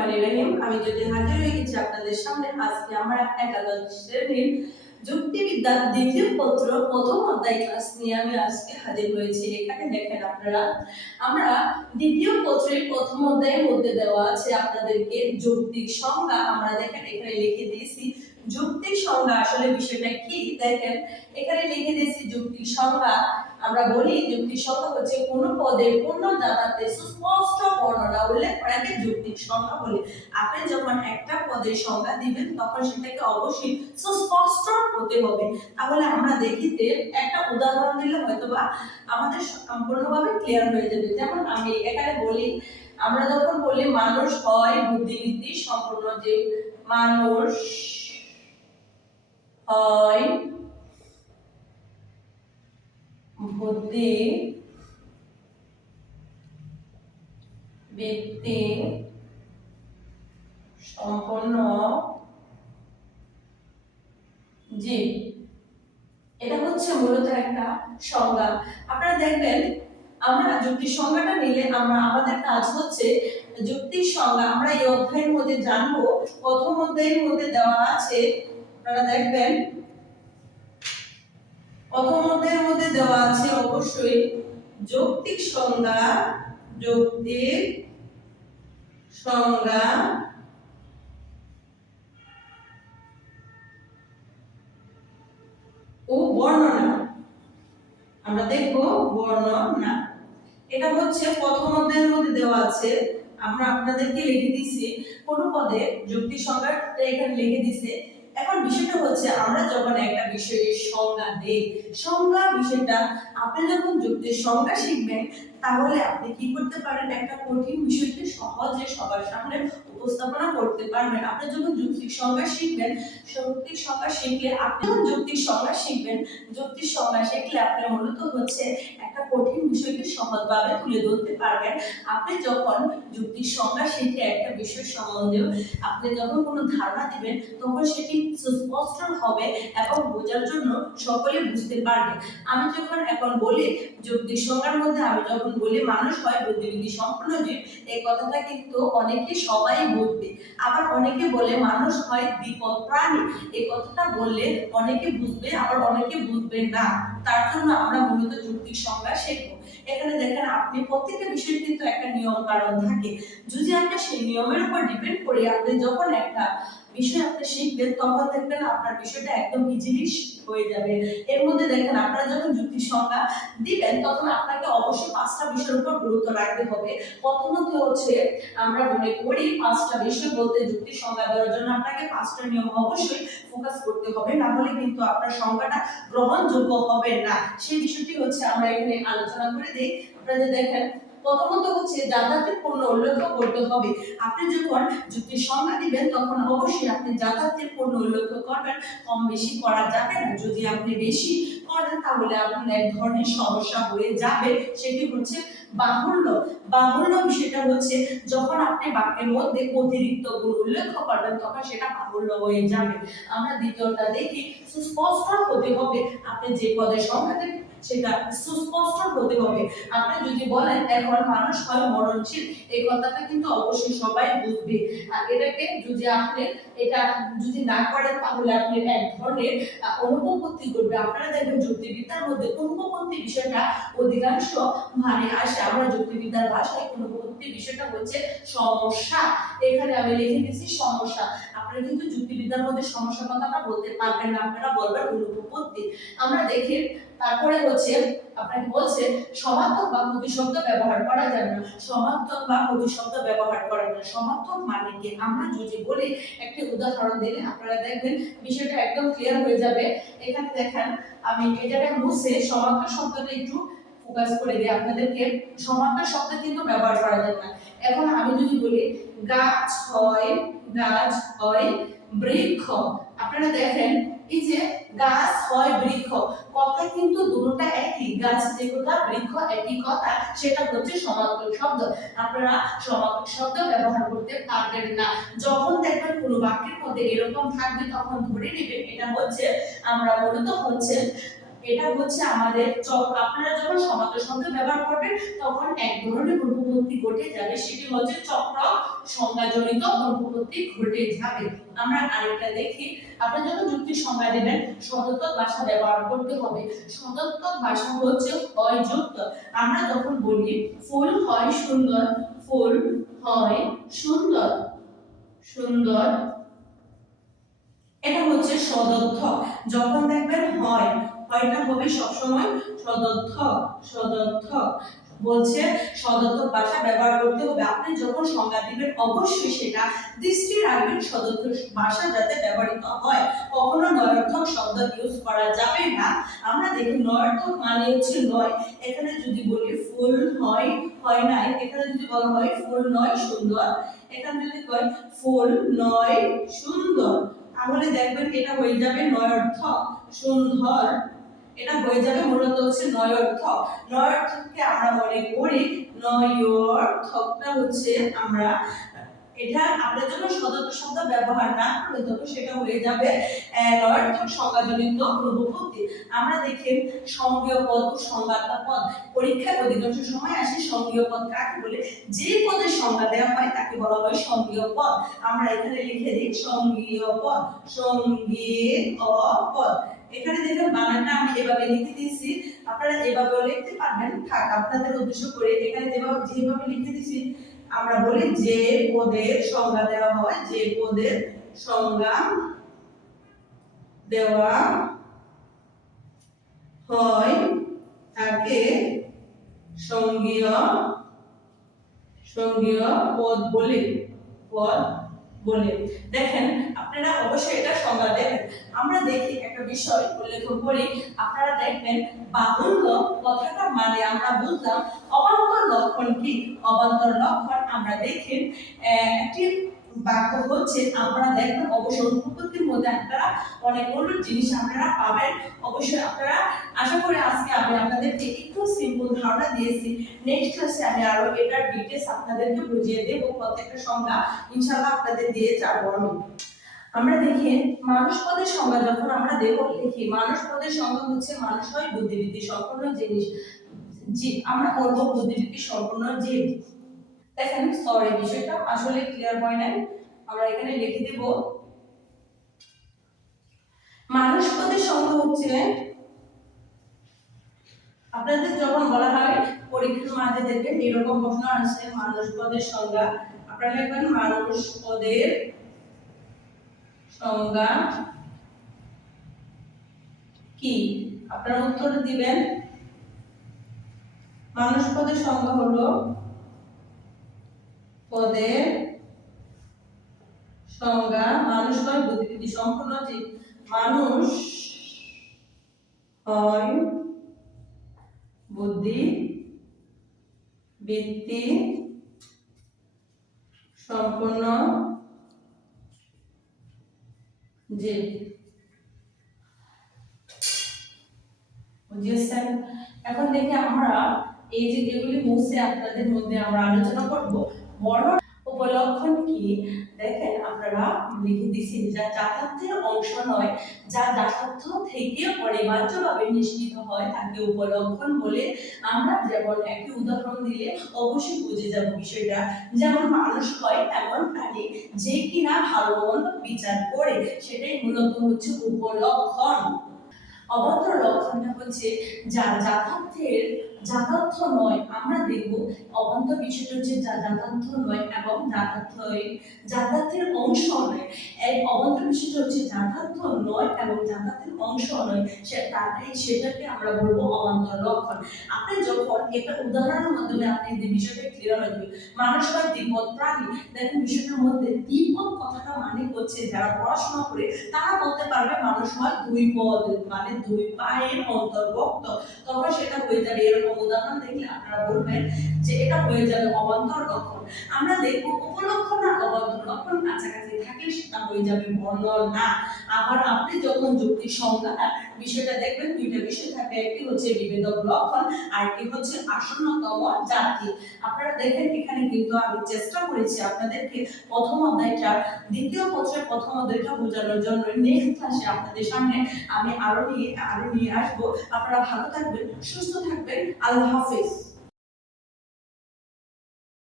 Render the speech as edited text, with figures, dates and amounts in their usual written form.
রহমানির রহিম। আমি যদি হাজির হয়ে গেছি আপনাদের সামনে। আজকে আমরা একাদশ শ্রেণীর যুক্তিবিদ্যার দ্বিতীয় পত্র প্রথম অধ্যায় ক্লাস নিয়ে আমি আজকে হাজির হয়েছি। এখানে দেখেন আপনারা, আমরা দ্বিতীয় পত্রের প্রথম অধ্যায়ের মধ্যে দেওয়া আছে আপনাদেরকে যৌক্তিক সংজ্ঞা। আমরা দেখেন এখানে লিখে দিয়েছি যৌক্তিক সংজ্ঞা আসলে বিষয়টা কি। দেখেন এখানে লিখে দিয়েছি যৌক্তিক সংজ্ঞা। আমরা বলি যৌক্তিক সংজ্ঞা হচ্ছে কোন পদের পূর্ণ যাতায়াতে সুস্পষ্ট বর্ণনা উল্লেখ করাকে যৌক্তিক সংজ্ঞা বলে। আপনি যখন একটা পদের সংজ্ঞা দিবেন তখন সেটাকে অবশ্যই সুস্পষ্ট হতে হবে। তাহলে আমরা দেখিতে একটা উদাহরণ দিলে হয়তোবা আমাদের সম্পূর্ণভাবে ক্লিয়ার হয়ে যাবে। যেমন আমি এখানে বলি, আমরা যখন বলি মানুষ হয় বুদ্ধিবৃত্তি সম্পূর্ণ, যে মানুষ হয় বুদ্ধিবৃত্তি সম্পন্ন জীব, এটা হচ্ছে মূলত একটা সংজ্ঞা। আপনারা দেখবেন আমরা যুক্তির সংজ্ঞাটা নিলে আমাদের কাজ হচ্ছে যুক্তির সংজ্ঞা আমরা এই অধ্যায়ের মধ্যে জানবো। প্রথম অধ্যায়ের মধ্যে দেওয়া আছে, আপনারা দেখবেন প্রথম অধ্যায়ের মধ্যে দেওয়া আছে অবশ্যই যৌক্তিক সংজ্ঞা, যৌক্তিক সংজ্ঞা ও বর্ণনা। আমরা দেখব বর্ণনা, এটা হচ্ছে প্রথম অধ্যায়ের মধ্যে দেওয়া আছে। আমরা আপনাদেরকে লিখে দিয়েছি কোন পদে যুক্তির সংজ্ঞাটা এখানে লিখে দিয়েছে। এখন বিষয়টা হচ্ছে আমরা যখন একটা বিষয়ের সংজ্ঞা দেই, সংজ্ঞা বিষয়টা আপনি যখন যুক্তির সংজ্ঞা শিখবেন তাহলে আপনি কি করতে পারেন, একটা কঠিন বিষয়কে সহজে সবার সামনে উপস্থাপনা করতে পারবেন। আপনি যখন যুক্তির সংজ্ঞা শিখবেন, যৌক্তিক সংজ্ঞা শিখলে আপনি যৌক্তিক সংজ্ঞা শিখবেন, যৌক্তিক সংজ্ঞা শিখলে আপনি মূলত হচ্ছে একটা কঠিন বিষয়কে সহজভাবে তুলে ধরতে পারবেন। আপনি যখন যুক্তির সংজ্ঞা শিখে একটা বিষয় সম্বন্ধে আপনি যখন কোনো ধারণা দিবেন তখন সেটি সুস্পষ্ট হবে এবং বোঝার জন্য সকলে বুঝতে পারবে। আমি যখন এখন বলি যুক্তির সংজ্ঞার মধ্যে, আমি যখন বলি মানুষ হয় বুদ্ধিবৃত্তি সম্পন্ন জীব, এই কথাটা কিন্তু অনেকে সবাই বুঝবে। আবার অনেকে বলে মানুষ হয় দ্বিপদ প্রাণী, এই কথাটা বললে অনেকে বুঝবে আবার অনেকে বুঝবে না। তার জন্য আমরা মূলত যুক্তির সংজ্ঞা শিখবো। এখানে দেখেন আপনি প্রত্যেকটা বিষয়ের কিন্তু একটা নিয়ম কারণ থাকে। যদি আপনি সেই নিয়মের উপর ডিপেন্ড করে আপনি যখন একটা বিষয় আপনি শিখবেন তখন দেখবেন আপনার বিষয়টা একদম ইজিলি হয়ে যাবে। এর মধ্যে দেখেন আপনারা যখন যুক্তির সংজ্ঞা দিবেন তখন আপনাকে অবশ্যই পাঁচটা বিষয়ের উপর গুরুত্ব রাখতে হবে। প্রথমত হচ্ছে আমরা মনে করি পাঁচটা বিষয় বলতে যুক্তির সংজ্ঞা দেওয়ার জন্য আপনাকে পাঁচটা নিয়ম অবশ্যই ফোকাস করতে হবে, না হলে কিন্তু আপনার সংজ্ঞাটা গ্রহণযোগ্য হবে না। সেই বিষয়টি হচ্ছে আমরা এখানে আলোচনা করে দেই। আপনারা দেখেন প্রথমত হচ্ছে যাতায়াতের পণ্য উল্লেখ করতে হবে। আপনি যখন যুক্তির সংজ্ঞা দিবেন তখন অবশ্যই আপনি যাতায়াতের পণ্য উল্লেখ করবেন। কম বেশি করা যাবে না। যদি আপনি বেশি করেন তাহলে আপনার এক ধরনের সমস্যা হয়ে যাবে, সেটি হচ্ছে বাহুল্য। বাহুল্য বিষয়টা হচ্ছে যখন আপনি বাক্যের মধ্যে অতিরিক্ত গুণ উল্লেখ করবেন তখন সেটা বাহুল্য হয়ে যাবে। আমরা দ্বিতীয়টা দেখি সুস্পষ্ট হতে হবে। আপনি যে পদের সংজ্ঞা দেবেন সেটা সুস্পষ্ট হতে হবে। আপনি যদি বলেন এখন মানুষ হয় মরণশীল, এই কথাটা কিন্তু অবশ্যই সবাই বুঝবে। আর এটাকে যদি আপনি এটা যদি না করেন তাহলে আপনি এক ধরনের অনুপপত্তি করবে। আপনারা দেখবেন যুক্তিবিদ্যার মধ্যে অনুপপত্তি বিষয়টা অধিকাংশ মানে আসে। আমরা যুক্তিবিদ্যার ভাষায় অনুপপত্তি বিষয়টা হচ্ছে সমস্যা। এখানে আমি লিখে দিয়েছি সমস্যা। আপনারা কিন্তু যুক্তিবিদ্যার মধ্যে সমস্যা কথাটা বলতে পারবেন না, আপনারা বলবেন অনুপপত্তি। আমরা দেখি তারপরে হচ্ছে আপনাকে বলছে সমার্থক বা প্রতিশব্দ ব্যবহার করা যাবে না। সমার্থক বা প্রতিশব্দ ব্যবহার করা যাবে না। সমার্থক মানে কি আমরা যদি বলি, একটি উদাহরণ দিলে আপনারা দেখবেন বিষয়টা একদম ক্লিয়ার হয়ে যাবে। এখানে দেখেন আমি এটাকে মুছে সমার্থক শব্দটা একটু ফোকাস করে দিই আপনাদেরকে। সমার্থক শব্দ কিন্তু ব্যবহার করা যাবে না। এখন আমি যদি বলি গাছ হয় বৃক্ষ, আপনারা দেখেন এই যে গাছ হয় বৃক্ষ, কথা কিন্তু দুটোটা একই। গাছ যে কথা, বৃক্ষ একই কথা, সেটা হচ্ছে সমার্থক শব্দ। আপনারা সমার্থক শব্দ ব্যবহার করতে পারবেন না। যখন দেখবেন কোনো বাক্যের মধ্যে এরকম থাকবে তখন ধরে নেবেন এটা হচ্ছে আমরা মূলত হচ্ছে এটা হচ্ছে আমাদের আপনারা যখন সমার্থক শব্দ ব্যবহার করবেন তখন এক ধরনের রূপবর্তী ঘটে যাবে, সেটি হচ্ছে চক্র সংজ্ঞাজনিত রূপবর্তী ঘটে যাবে। আমরা আরেকটা দেখি, আপনি যখন যুক্তি সংজ্ঞা দেবেন সদর্থক ভাষা ব্যবহার করতে হবে। সদর্থক ভাষা হচ্ছে হয় যুক্ত। আমরা যখন বলি ফুল হয় সুন্দর, ফুল হয় সুন্দর, সুন্দর, এটা হচ্ছে সদর্থক। যখন দেখবেন হয়, হয়টা হবে সবসময় সদর্থক, সদর্থক বলছে সদর্থক ভাষা ব্যবহার করতে হবে। আপনি যখন সংজ্ঞা দিবেন অবশ্যই সেটা দৃষ্টি রাখবেন সদর্থক ভাষা যাতে ব্যবহৃত হয়, কখনো নয়ার্থক শব্দ ইউজ করা যাবে না। আমরা দেখি নয়ার্থক মানে হচ্ছে নয়, এখানে যদি বলি ফুল হয়, হয় নাই, এখানে যদি বলা হয় ফুল নয় সুন্দর, এখানে যদি কয় ফুল নয় সুন্দর, তাহলে দেখবেন এটা হয়ে যাবে নয়ার্থক সুন্দর, এটা হয়ে যাবে মূলত হচ্ছে নয়ার্থক। নয়ার্থককে আমরা মনে করি নয়ার্থকটা হচ্ছে আমরা এটা আমরা যখন সদর্থক শব্দ ব্যবহার না করি তখন সেটা হয়ে যাবে নয়ার্থক সংজ্ঞাজনিত রূপবর্তী। আমরা দেখি সঙ্গীয় পদ ও সংজ্ঞাতা পদ, পরীক্ষায় অধিকাংশ সময় আসে সঙ্গীয় পদ কাকে বলে, যে পদের সংজ্ঞা দেওয়া হয় তাকে বলা হয় সঙ্গীয় পদ। আমরা এখানে লিখে দিই সঙ্গীয় পদ, সঙ্গীয় পদ। এখানে দেখেন বানানটা আমি এভাবে লিখে দিয়েছি, আপনারা এভাবেও লিখতে পারবেন, থাক আপনাদের উদ্দেশ্য করে এখানে যেভাবে লিখে দিয়েছি আমরা বলি যে পদের সংজ্ঞা দেওয়া হয়, যে পদের সংজ্ঞা দেওয়া হয় তাকে সঙ্গীয় পদ বলে, পদ বলে। দেখেন আপনারা অবশ্যই এটা সংজ্ঞা দেবেন। আমরা দেখি একটা বিষয় উল্লেখ করি, আপনারা দেখবেন বাহুল্য কথাটা মানে আমরা বুঝলাম। অবান্তর লক্ষণ কি? অবান্তর লক্ষণ আমরা দেখি একটি বাক্য হচ্ছে, আপনারা দেখবেন অবশ্যই রূপবর্তীর মধ্যে আপনারা অনেকগুলো জিনিস আপনারা পাবেন। অবশ্যই আপনারা আশা করি আজকে আমি আপনাদেরকে একটু সিম্পল ধারণা দিয়েছি। নেক্সট ক্লাসে আমি আরো এটার ডিটেইলস আপনাদেরকে বুঝিয়ে দেব, প্রত্যেকটা সংজ্ঞা ইনশাআল্লাহ আপনাদের দিয়ে যাব আমি। আমরা দেখি মানুষ পদের সংজ্ঞা যখন আমরা দেখি, মানুষ পদের সংজ্ঞা হচ্ছে মানুষ হয় বুদ্ধিবৃত্তি সম্পন্ন জিনিস, জীব। আমরা বলব বুদ্ধিবৃত্তি সম্পন্ন জীব। দেখেন সরি বিষয়টা আসলে ক্লিয়ার হয় নাই, আমরা এখানে লিখে দেব মানুষ পদের সংজ্ঞা হচ্ছে, আপনাদের যখন বলা হয় পরীক্ষার মাঝে দেখবেন এরকম প্রশ্ন আসে মানুষ পদের সংজ্ঞা, আপনারা লিখবেন মানুষ পদের সংজ্ঞা কি, আপনারা উত্তর দিবেন মানুষ পদের সংজ্ঞা হলো পদের সংজ্ঞা মানুষ হয় বুদ্ধিবৃত্তি সম্পন্ন জীব, মানুষ হয় বুদ্ধিবৃত্তি সম্পন্ন জীব। বুঝেছেন? এখন দেখি আমরা এই যে যেগুলি মুছে আপনাদের মধ্যে আমরা আলোচনা করব, বর্ণ উপলক্ষণ কি? দেখেন আপনারা লিখে দিছি যা যথার্থের অংশ নয়, যা যথার্থ থেকে অনিবার্যভাবে নিশ্চিত হয় তাকে উপলক্ষণ বলে। আমরা যেমন একটি উদাহরণ দিলে অবশ্যই বুঝে যাব বিষয়টা, যেমন মানুষ হয় এমন প্রাণী যে কিনা ভালো মন্দ বিচার করে, সেটাই মূলত হচ্ছে উপলক্ষণ। অবান্তর লক্ষণটা হচ্ছে যা যথার্থ নয়। আমরা দেখব অবান্তর বিষয়টা হচ্ছে যা যথার্থ নয় এবং যথার্থের অংশ নয়। এই অবান্তর বিষয়টা হচ্ছে যথার্থ নয় এবং যথার্থের অংশ নয়, সেটাকে আমরা বলবো অবান্তর লক্ষণ। আপনি যখন একটা উদাহরণের মাধ্যমে আপনি এই বিষয়টা ক্লিয়ার হয়ে যাবে। মানুষ হয় দ্বিপদ প্রাণী। দেখেন বিষয়টার মধ্যে দ্বিপদ কথাটা মানে হচ্ছে যারা পড়াশোনা করে তারা বলতে পারবে মানুষ হয় দুই পদ, মানে দুই পায়ের অন্তর্ভুক্ত। তখন সেটা হয়ে যাবে এরকম এরকম উদাহরণ দেখলে আপনারা বলবেন যে এটা হয়ে যাবে অবান্তর লক্ষণ। আমরা দেখব উপলক্ষণ আর অবান্তর লক্ষণ কাছাকাছি থাকলে সেটা হয়ে যাবে বর্ণ না। আবার আপনি যখন যুক্তির সংজ্ঞা বিষয়টা দেখবেন, দুইটা বিষয় থাকে, একটি হচ্ছে বিভেদক লক্ষণ আর একটি হচ্ছে আসন্নতম জাতি। আপনারা দেখেন এখানে কিন্তু আমি চেষ্টা করেছি আপনাদেরকে প্রথম অধ্যায়টা দ্বিতীয় পত্রের প্রথম অধ্যায়টা বোঝানোর জন্য। নেক্সট ক্লাসে আপনাদের সামনে আমি আরো নিয়ে আসবো। আপনারা ভালো থাকবেন, সুস্থ থাকবেন। আল্লাহ হাফেজ।